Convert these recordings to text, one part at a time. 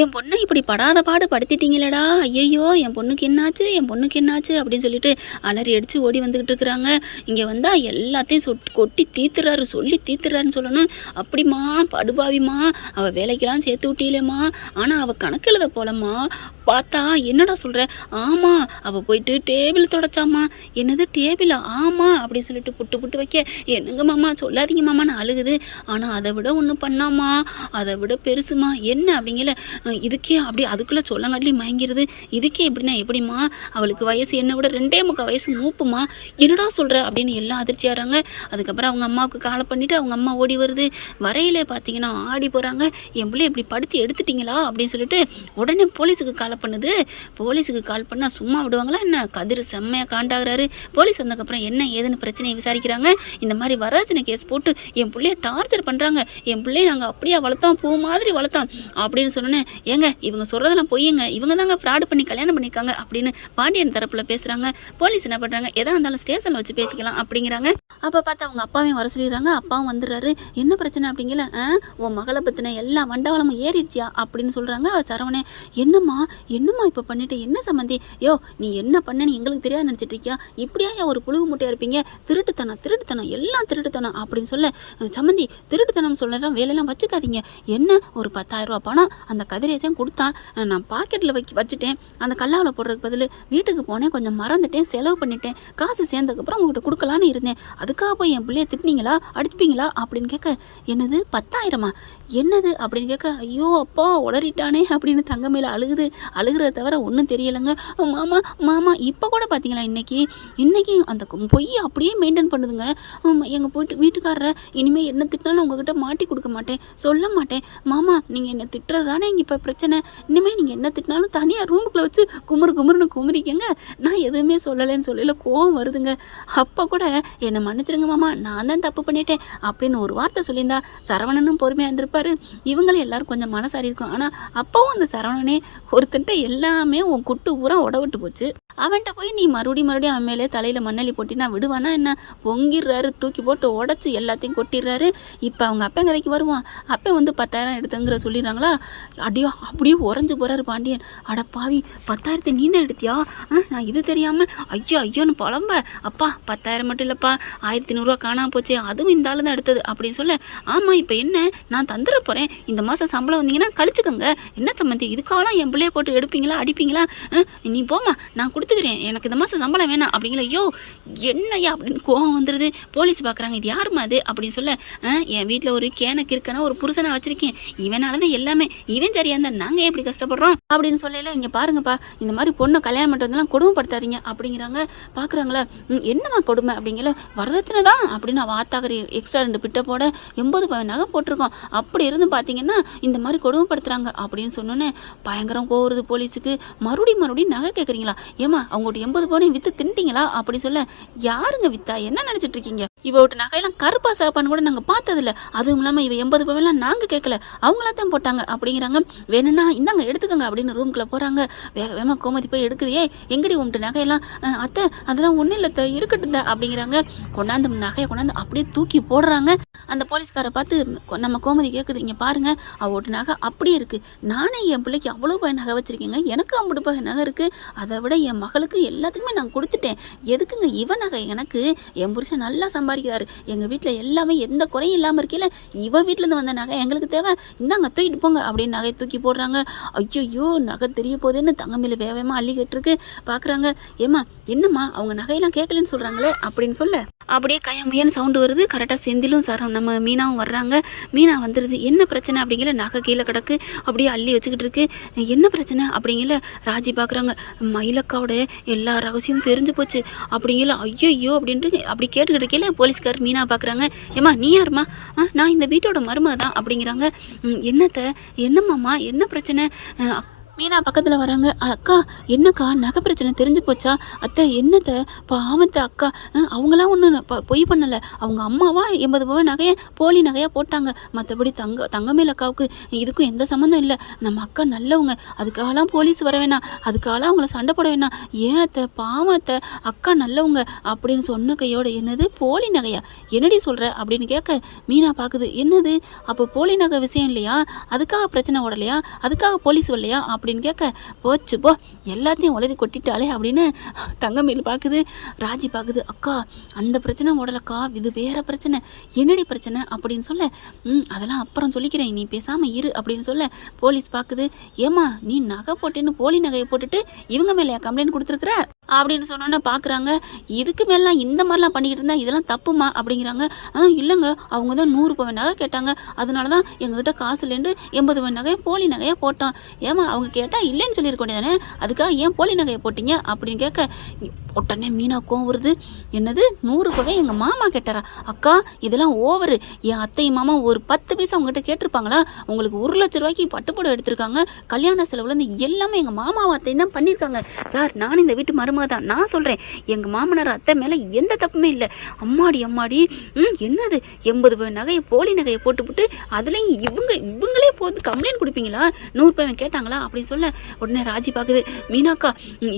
என் பொண்ணை இப்படி படாத பாடு படுத்திட்டீங்களடா, ஐயையோ என் பொண்ணுக்கு என்னாச்சு, என் பொண்ணுக்கு என்னாச்சு அப்படின்னு சொல்லிட்டு அலறி அடித்து ஓடி வந்துக்கிட்டு இருக்கிறாங்க. இங்கே வந்தால் எல்லாத்தையும் கொட்டி தீத்துறாரு, சொல்லி தீத்துறாருன்னு சொல்லணும். அப்படிம்மா படுபாவிம்மா, அவள் வேலைக்கெல்லாம் சேர்த்து விட்டீங்களேம்மா, ஆனால் அவள் கணக்கு எழுத போலம்மா, பார்த்தா என்னடா சொல்கிற, ஆமாம் அவள் போயிட்டு டேபிள் தொடச்சாம்மா. என்னது டேபிளா, ஆமாம் அப்படின்னு சொல்லிட்டு புட்டு புட்டு வைக்க, என்னங்க மாமா சொல்லாதீங்க மாமான்னு அழுகுது. ஆனால் அதை விட ஒன்று பண்ணாமா, அதை விட பெருசுமா என்ன அப்படிங்கல, இதுக்கே அப்படி அதுக்குள்ளே சொல்லங்காட்டிலையும் மயங்கிடுது. இதுக்கே எப்படின்னா எப்படிம்மா, அவளுக்கு வயசு என்னை விட 2.25 வயசு மூப்புமா, என்னடா சொல்கிற அப்படின்னு எல்லாம் அதிர்ச்சி ஆகிறாங்க. அதுக்கப்புறம் அவங்க அம்மாவுக்கு காலை பண்ணிவிட்டு அவங்க அம்மா ஓடி வருது. வரையிலே பார்த்தீங்கன்னா ஆடி போகிறாங்க. என் பிள்ளை இப்படி படுத்தி எடுத்துட்டிங்களா அப்படின்னு சொல்லிட்டு உடனே போலீஸுக்கு கால் பண்ணுது. போலீஸுக்கு கால் பண்ணால் சும்மா விடுவாங்களா என்ன, கதிர் செம்மையாக காண்டாகிறாரு. போலீஸ் வந்ததுக்கப்புறம் என்ன ஏதுன்னு பிரச்சனையை விசாரிக்கிறாங்க. இந்த மாதிரி வரதட்சணை கேஸ் போட்டு என் பிள்ளைய டார்ச்சர் பண்ணுறாங்க, என் பிள்ளைய நாங்கள் அப்படியே வளர்த்தோம், பூ மாதிரி வளர்த்தோம் அப்படின்னு சொன்னோன்னே, ஏங்க இவங்க சொல்கிறதெல்லாம் பொய்யுங்க, இவங்க தாங்க ஃப்ராடு பண்ணி கல்யாணம் பண்ணியிருக்காங்க அப்படின்னு பாண்டியன் தரப்பில் பேசுகிறாங்க. போலீஸ் என்ன பண்ணுறாங்க, எதாக இருந்தாலும் ஸ்டேஷனில் வச்சு பேசிக்கலாம் அப்படிங்கிறாங்க. அப்போ பார்த்து அவங்க அப்பாவையும் வர சொல்லிடுறாங்க. அப்பாவும் வந்துடுறாரு. என்ன பிரச்சனை அப்படிங்கல, உன் மகளை பற்றின எல்லா வண்டவளமும் ஏறிடுச்சியா அப்படின்னு சொல்கிறாங்க. சரவணே, என்னம்மா என்னம்மா இப்போ பண்ணிட்டு, என்ன சம்மந்தி, யோ நீ என்ன பண்ணேன்னு எங்களுக்கு தெரியாது நினச்சிட்டு இருக்கியா, இப்படியா ஒரு புழுவு முட்டையாக இருப்பீங்க, திருட்டுத்தனம் திருட்டுத்தனம் எல்லாம் திருட்டுத்தனம் அப்படின்னு சொல்ல, சம்மந்தி திருட்டுத்தனம் சொல்லலாம் வேலையெல்லாம் வச்சுக்காதீங்க, என்ன ஒரு 10,000 ரூபா பணம் அந்த கதிரேசன் கொடுத்தான், நான் பாக்கெட்டில் வச்சுட்டேன், அந்த கல்லாவில் போடுறதுக்கு பதில் வீட்டுக்கு போனேன், கொஞ்சம் மறந்துட்டேன், செலவு பண்ணிட்டேன், காசு சேர்ந்ததுக்கப்புறம் உங்கள்கிட்ட கொடுக்கலான்னு இருந்தேன், அதுக்காக போய் என் பிள்ளைய திட்டினீங்களா அடிப்பீங்களா அப்படின்னு கேட்க, என்னது 10,000மா என்னது அப்படின்னு கேட்க, ஐயோ அப்பா உளறிட்டானே அப்படின்னு தங்கமேல அழுகிறத தவிர ஒன்றும் தெரியலைங்க. மாமா மாமா இப்போ கூட பார்த்தீங்களா, இன்னைக்கு அந்த பொய்யை அப்படியே மெயின்டைன் பண்ணுதுங்க. எங்கள் வீட்டுக்காரரை இனிமேல் என்ன திட்டினாலும் உங்ககிட்ட மாட்டி கொடுக்க மாட்டேன், சொல்ல மாட்டேன், மாமா நீங்கள் என்ன திட்டுறது தானே இங்கே இப்போ பிரச்சனை, இனிமேல் நீங்கள் என்ன திட்டினாலும் தனியாக ரூமுக்குள்ளே வச்சு குமுறுன்னு குமுறிக்கங்க, நான் எதுவுமே சொல்லலைன்னு சொல்லல, கோவம் வருதுங்க. அப்போ கூட என்னை மன்னிச்சிருங்க மாமா, நான் தான் தப்பு பண்ணிட்டேன் அப்படின்னு ஒரு வார்த்தை சொல்லியிருந்தா சரவணனும் பொறுமையாக இருந்திருப்பாரு, இவங்களும் எல்லாரும் கொஞ்சம் மனசாரி இருக்கும். ஆனால் அப்போவும் அந்த சரவணனே ஒருத்தன்ட்ட எல்லாமே உன் குட்டு ஊரா உடவிட்டு போச்சு, அவன்கிட்ட போய் நீ மறுபடியும் அவன் மேலே தலையில் மண்ணலி போட்டினா விடுவானா என்ன, பொங்கிடுறாரு, தூக்கி போட்டு உடச்சி எல்லாத்தையும் கொட்டிடுறாரு. இப்போ அவங்க அப்பன் கதைக்கு வருவான், அப்பன் வந்து 10,000 எடுத்துங்கிற சொல்லிடுறாங்களா, அப்படியே உறைஞ்சு போகிறாரு பாண்டியன். அட பாவி 10,000 நீ தான் எடுத்தியா, நான் இது தெரியாமல் ஐயோன்னு புலம்ப, அப்பா 10,000 மட்டும் இல்லைப்பா 1,100 ரூபா காணாமல் போச்சு, அதுவும் இந்த ஆள் தான் எடுத்தது அப்படின்னு சொல்ல, ஆமாம் இப்போ என்ன நான் தந்துட போகிறேன், இந்த மாதம் சம்பளம் வந்தீங்கன்னா கழிச்சுக்கோங்க, என்ன சம்மந்தி இதுக்காகலாம் என் பிள்ளைய போட்டு எடுப்பீங்களா அடிப்பீங்களா, நீ போமா நான் கொடுத்துக்கிறேன், எனக்கு இந்த மாதம் சம்பளம் வேணாம் அப்படிங்களா, ஐயோ என்னையா அப்படின்னு கோவம் வந்துடுது. போலீஸ் பார்க்குறாங்க, இது யாருமா அது அப்படின்னு சொல்ல, என் வீட்டில் ஒரு கேனக்கு இருக்கனா ஒரு புருஷனை வச்சுருக்கேன், இவனால தான் எல்லாமே, இவன் சரியா இருந்தால் நாங்கள் எப்படி கஷ்டப்படுறோம் அப்படின்னு சொல்லல, இங்கே பாருங்கப்பா இந்த மாதிரி பொண்ணை கல்யாணம் பண்ணுறதுலாம் கொடுமைப்படுத்தாதீங்க அப்படிங்கிறாங்க. பார்க்குறாங்களா, என்னம்மா கொடுமை அப்படிங்கல, வரதட்சணை தான் அப்படின்னு அவள் ஆத்தாக்கறி எக்ஸ்ட்ரா 2 பிட்டை போட 80 பவன் நகை போட்டிருக்கோம், அப்படி இருந்து பார்த்தீங்கன்னா இந்த மாதிரி கொடுமைப்படுத்துகிறாங்க அப்படின்னு சொன்னோன்னே பயங்கரம் கோவருது போலீஸுக்கு. மறுபடியும் நகை கேட்குறீங்களா, ஏமா அவங்கள்ட்ட 80 பவனையும் விற்று தின்ட்டிங்களா அப்படி சொல்ல, யாருங்க வித்தா என்ன நினச்சிட்டு இருக்கீங்க, இவட்ட நகையெல்லாம் கருப்பா சாப்பான்னு கூட நாங்கள் பார்த்ததில்ல, அதுவும் இல்லாமல் இவ 80 பவன்லாம் நாங்கள் கேட்கல, அவங்களா தான் போட்டாங்க அப்படிங்கிறாங்க. வேணும்னா இந்தாங்க எடுத்துக்கோங்க அப்படின்னு ரூம்குள்ளே போகிறாங்க. வேகமாக கோமதி போய் எடுக்குது, எங்கடி உன்ட்டு நகையெல்லாம், அத்தை அதெல்லாம் ஒன்றும் இல்லை இருக்கட்டும் அப்படிங்கிறாங்க. கொண்டாந்து நகையை கொண்டாந்து அப்படியே தூக்கி போடுறாங்க. அந்த போலீஸ்காரை பார்த்து நம்ம கோமதி கேட்குது, இங்கே பாருங்க அவட்ட நகை அப்படியே இருக்குது, நானே என் பிள்ளைக்கு அவ்வளோ பய நகை வச்சுருக்கேங்க, எனக்கு 50 பய நகை இருக்குது, அதை விட என் மகளுக்கு எல்லாத்துக்குமே நான் கொடுத்துட்டேன், எதுக்குங்க இவ நகை, எனக்கு என் புருஷன் நல்லா சம்பாதிக்கிறாரு, எங்கள் வீட்டில் எல்லாமே எந்த குறையும் இல்லாமல் இருக்கல, இவ வீட்டிலேருந்து வந்த நகை எங்களுக்கு தேவை, இந்தாங்க தூக்கிட்டு போங்க அப்படின்னு நகையை தூக்கி போடுறாங்க. ஐயோ நகை தெரிய போகுதுன்னு தங்கமேல வேகமாக அள்ளி கட்டுருக்கு. பார்க்குறாங்க, ஏம்மா என்னம்மா அவங்க நகையெல்லாம் கேட்கலன்னு சொல்கிறாங்களே அப்படின்னு சொல்ல, அப்படியே கையமையான்னு சவுண்டு வருது. கரெக்டாக செந்திலும் சாரும் நம்ம மீனாவும் வர்றாங்க. மீனா வந்துடுது, என்ன பிரச்சனை அப்படிங்கிற, நகை கீழே கிடக்கு அப்படியே அள்ளி வச்சுக்கிட்டு இருக்கு, என்ன பிரச்சனை அப்படிங்கிற ராஜி பார்க்குறாங்க. மயிலக்காவோட எல்லா ரகசியமும் தெரிஞ்சு போச்சு அப்படிங்கிற, ஐயோ அப்படின்ட்டு அப்படி கேட்டுக்கிட்டு இருக்கல போலீஸ்கார் மீனா பார்க்குறாங்க. ஏம்மா நீ யாருமா, நான் இந்த வீட்டோட மருமக தான் அப்படிங்கிறாங்க. என்னத்தை என்னம்மாம்மா என்ன பிரச்சனை, மீனா பக்கத்தில் வராங்க. அக்கா என்னக்கா நகை பிரச்சனை தெரிஞ்சு போச்சா? அத்தை என்னத்தை பாவத்தை அக்கா, அவங்களாம் ஒன்றும் பொய் பண்ணலை. அவங்க அம்மாவா 80 பவுன் நகையை போலி நகையாக போட்டாங்க. மற்றபடி தங்கமேல் அக்காவுக்கு இதுக்கும் எந்த சம்மந்தம் இல்லை. நம்ம அக்கா நல்லவங்க, அதுக்காகலாம் போலீஸ் வர வேணாம், அதுக்காகலாம் அவங்கள சண்டை போட வேணாம். ஏன் அத்தை பாவம் அத்தை, அக்கா நல்லவங்க அப்படின்னு சொன்ன கையோட என்னது போலி நகையா, என்னடி சொல்கிற அப்படின்னு கேட்க மீனா பார்க்குது. என்னது அப்போ போலி நகை விஷயம் இல்லையா, அதுக்காக பிரச்சனை ஓடலையா, அதுக்காக போலீஸ் வரலையா அப்படின்னு கேட்க போச்சு போ எல்லாத்தையும் உளறி கொட்டிட்டாலே அப்படின்னு தங்கமேல் பார்க்குது. ராஜி பார்க்குது. அக்கா அந்த பிரச்சனை ஓடலக்கா, இது வேற பிரச்சனை. என்னடி பிரச்சனை அப்படின்னு சொல்ல அதெல்லாம் அப்புறம் சொல்லிக்கிறேன், நீ பேசாமல் இரு அப்படின்னு சொல்ல போலீஸ் பார்க்குது. ஏமா நீ நகை போட்டேன்னு போலி நகையை போட்டுட்டு இவங்க மேலே கம்ப்ளைண்ட் கொடுத்துருக்குற அப்படின்னு சொன்னோன்னே பார்க்குறாங்க. இதுக்கு மேலாம் இந்த மாதிரிலாம் பண்ணிக்கிட்டு இருந்தா இதெல்லாம் தப்புமா அப்படிங்கிறாங்க. இல்லைங்க அவங்க தான் 100 பவுன் நகை கேட்டாங்க, அதனால தான் எங்ககிட்ட காசு இல்லைன்னு 80 பவுன் நகையை போலி நகையாக போட்டோம். ஏமா அவங்க கேட்டால் இல்லைன்னு சொல்லியிருக்க வேண்டியதானே, அதுக்காக ஏன் போலி நகையை போட்டீங்க அப்படின்னு கேட்க உடனே மீனா கோவம் வருது. என்னது 100 பவுன் எங்கள் மாமா கேட்டாரா? அக்கா இதெல்லாம் ஓவரு. என் அத்தை மாமா ஒரு 10 பைசா அவங்ககிட்ட கேட்டிருப்பாங்களா? உங்களுக்கு 1 லட்ச ரூபாய்க்கு பட்டுப்புடவை எடுத்திருக்காங்க, கல்யாண செலவுலேருந்து எல்லாமே எங்கள் மாமாவும் அத்தையும் தான் பண்ணியிருக்காங்க சார். நான் இந்த வீட்டு மருமக தான், நான் சொல்கிறேன் எங்கள் மாமனார் அத்தை மேலே எந்த தப்புமே இல்லை. அம்மாடி என்னது 80 பவுன் நகையை போலி நகையை போட்டுவிட்டு அதுலேயும் இவங்களே போது கம்ப்ளைண்ட் கொடுப்பீங்களா? 100 பவுன் கேட்டாங்களா அப்படின்னு சொல்ல உடனே ராஜி பார்க்குது. மீனாக்கா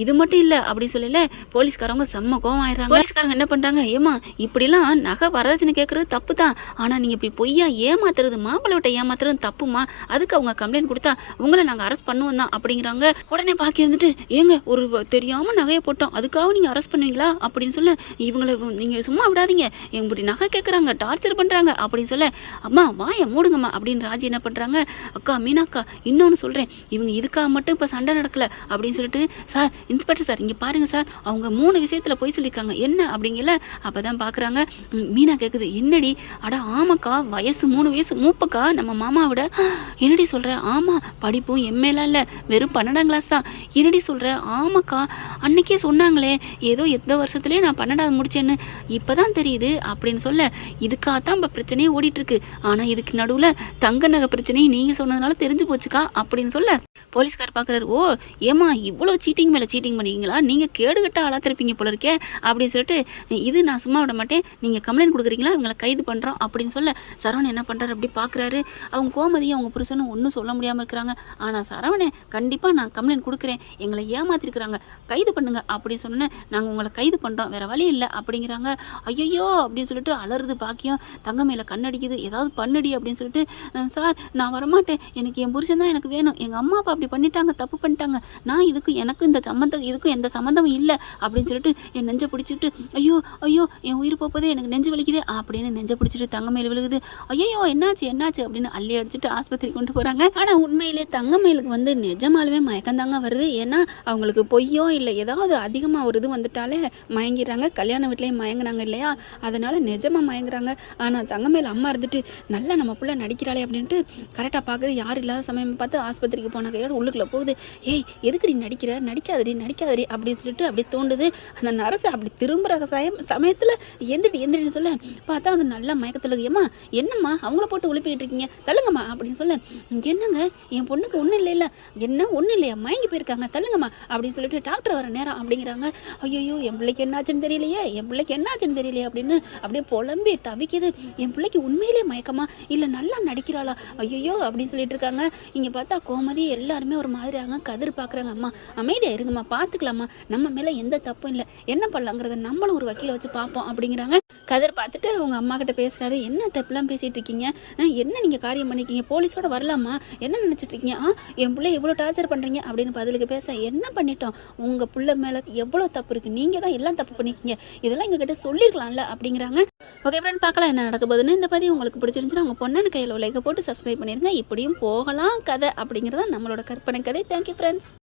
இது மட்டும் இல்லை அப்படின்னு சொல்லல போலீஸ்காரவங்க செம்ம கோவம் ஆயிடுறாங்க. போலீஸ்காரங்க என்ன பண்ணுறாங்க, ஏமா இப்படிலாம் நகை வரதட்சணை கேட்குறது தப்பு தான், ஆனால் நீங்கள் இப்படி பொய்யா ஏமாத்துறது, மாப்பிள்ளை விட்ட ஏமாத்துறது தப்புமா, அதுக்கு அவங்க கம்ப்ளைண்ட் கொடுத்தா உங்களை நாங்கள் அரெஸ்ட் பண்ணுவோம் தான் அப்படிங்கிறாங்க. உடனே பாக்கி இருந்துட்டு ஏங்க ஒரு தெரியாமல் நகையை போட்டோம் அதுக்காக நீங்கள் அரெஸ்ட் பண்ணுவீங்களா அப்படின்னு சொல்ல இவங்களை நீங்கள் சும்மா விடாதீங்க, இப்படி நகை கேட்குறாங்க டார்ச்சர் பண்ணுறாங்க அப்படின்னு சொல்ல அம்மா வாயை மூடுங்கம்மா அப்படின்னு ராஜி என்ன பண்ணுறாங்க. அக்கா மீனாக்கா இன்னொன்று சொல்கிறேன், இவங்க இதுக்காக மட்டும் இப்போ சண்டை நடக்கலை அப்படின்னு சொல்லிட்டு சார் இன்ஸ்பெக்டர் சார் இங்கே பாருங்கள் சார், அவங்க 3 விஷயத்தில் போய் சொல்லியிருக்காங்க என்ன அப்படிங்கல. அப்போ தான் பார்க்குறாங்க. மீனா கேட்குது என்னடி, அட ஆமாக்கா வயசு 3 வயசு மூப்பக்கா நம்ம மாமா விட. என்னடி சொல்கிற? ஆமாம் படிப்பும் எம்ஏலாம் இல்லை, வெறும் 12ஆம் கிளாஸ் தான். என்னடி சொல்கிற? ஆமாக்கா அன்னைக்கே சொன்னாங்களே ஏதோ எந்த வருஷத்துலேயே நான் 12ஆவது முடிச்சேன்னு, இப்போ தான் தெரியுது அப்படின்னு சொல்ல இதுக்காகத்தான் இப்போ பிரச்சனையே ஓடிட்டுருக்கு. ஆனால் இதுக்கு நடுவில் தங்க நகை பிரச்சனையும் நீங்கள் சொன்னதுனால தெரிஞ்சு போச்சுக்கா அப்படின்னு சொல்ல போலீஸ்கார் பார்க்குறாரு. ஓ ஏமா இவ்வளோ சீட்டிங் மேலே சீட்டிங் பண்ணிக்கிங்களா, நீங்கள் கேடுகட்ட ஆளாத்திருப்பீங்க போல இருக்கே அப்படின்னு சொல்லிட்டு இது நான் சும்மா விட மாட்டேன், நீங்கள் கம்ப்ளைண்ட் கொடுக்குறீங்களா இவங்களை கைது பண்ணுறோம் அப்படின்னு சொல்ல சரவணன் என்ன பண்ணுறாரு அப்படி பார்க்குறாரு. அவங்க கோமதியும் அவங்க புருஷனும் ஒன்றும் சொல்ல முடியாமல் இருக்கிறாங்க. ஆனால் சரவணே கண்டிப்பாக நான் கம்ப்ளைண்ட் கொடுக்குறேன், எங்களை ஏமாத்திருக்கிறாங்க கைது பண்ணுங்க அப்படின்னு சொன்னேன், நாங்கள் உங்களை கைது பண்ணுறோம் வேறு வழி இல்லை அப்படிங்கிறாங்க. ஐயோ அப்படின்னு சொல்லிட்டு அலறுது பாக்கியம், தங்க மேலே கண்ணடிக்குது, ஏதாவது பண்ணுடி அப்படின்னு சொல்லிட்டு சார் நான் வரமாட்டேன், எனக்கு என் புருஷன் தான் எனக்கு வேணும், எங்கள் அம்மா அப்பா அப்படி பண்ணிட்டாங்க தப்பு பண்ணிட்டாங்க, நான் எனக்கு இந்த இதுக்கும் எந்த சம்மந்தமும் இல்லை அப்படின்னு சொல்லிட்டு என் நெஞ்சை பிடிச்சிட்டு ஐயோ என் உயிர் போப்பதே எனக்கு நெஞ்சு வலிக்குது அப்படின்னு நெஞ்சை பிடிச்சிட்டு தங்கமேல் விழுகுது. ஐயோ என்னாச்சு அப்படின்னு அள்ளி அடிச்சுட்டு ஆஸ்பத்திரி கொண்டு போகிறாங்க. ஆனால் உண்மையிலே தங்கமேலுக்கு வந்து நிஜமாலுமே மயக்கந்தாங்க வருது. ஏன்னா அவங்களுக்கு பொய்யோ இல்லை ஏதாவது அதிகமாக ஒரு இது வந்துட்டாலே மயங்கிடுறாங்க. கல்யாண வீட்லேயும் மயங்கினாங்க இல்லையா, அதனால் நிஜமாக மயங்குறாங்க. ஆனால் தங்கமேல் அம்மா இருந்துட்டு நல்லா நம்ம பிள்ளை நடிக்கிறாளே அப்படின்ட்டு கரெக்டாக பார்க்குது. யார் இல்லாத சமயம் பார்த்து ஆஸ்பத்திரிக்கு போன கையோட உள்ளுக்குள்ளே போகுது. ஏய் எதுக்குடி நடிக்காதடி அப்படின்னு சொல்லிட்டு அப்படியே தோண்டுது. அந்த நரசை அப்படி திரும்புகிற சமயத்தில் எந்திரின்னு சொல்ல பார்த்தா அது நல்லா மயக்கத்தில் ஏம்மா என்னம்மா அவங்கள போட்டு உழுப்பிக்கிட்டு இருக்கீங்க தள்ளுங்கம்மா அப்படின்னு சொல்ல என்னங்க என் பொண்ணுக்கு ஒன்றும் இல்லை என்ன ஒன்றும் இல்லையா மயங்கி போயிருக்காங்க தள்ளுங்கம்மா அப்படின்னு சொல்லிட்டு டாக்டர் வர நேரம் அப்படிங்கிறாங்க. ஐயோ என் பிள்ளைக்கு என்னாச்சுன்னு தெரியலையே அப்படின்னு அப்படியே புலம்பி தவிக்குது. என் பிள்ளைக்கு உண்மையிலே மயக்கமா இல்லை நல்லா நடிக்கிறாளா ஐயோ அப்படின்னு சொல்லிட்டு இருக்காங்க. இங்கே பார்த்தா கோமதி எல்லாருமே ஒரு மாதிரி ஆக கதிர் பார்க்குறாங்க. அம்மா அமைதியாக இருங்கம்மா பார்த்துக்கலாமா, நம்ம மேலே எந்த தப்பும் இல்லை, என்ன பண்ணலாங்கிறத நம்மளும் ஒரு வக்கீலை வச்சு பார்ப்போம் அப்படிங்கிறாங்க. கதிர் பார்த்துட்டு அவங்க அம்மா கிட்ட பேசுகிறாரு. என்ன தப்புலாம் பேசிகிட்டு இருக்கீங்க, என்ன நீங்கள் காரியம் பண்ணிக்கிங்க, போலீஸோட வரலாமா, என்ன நினச்சிட்டு இருக்கீங்க, என் பிள்ளை எவ்வளோ டார்ச்சர் பண்ணுறீங்க அப்படின்னு பதிலுக்கு பேச என்ன பண்ணிட்டோம், உங்கள் பிள்ளை மேலே எவ்வளோ தப்பு இருக்குது, நீங்கள் தான் எல்லாம் தப்பு பண்ணிக்கிங்க, இதெல்லாம் எங்ககிட்ட சொல்லியிருக்கலாம்ல அப்படிங்கிறாங்க. ஓகே ஃப்ரெண்ட் பார்க்கலாம் என்ன நடக்க போகுதுன்னு. இந்த பதிவு உங்களுக்கு பிடிச்சிருந்துச்சுன்னா உங்கள் பொண்ணான கையில் லைக்கை போட்டு சப்ஸ்கிரைப் பண்ணிடுங்க. இப்படியும் போகலாம் கதை அப்படிங்கிறத நம்மளோட கற்பனை கதை. Thank you friends.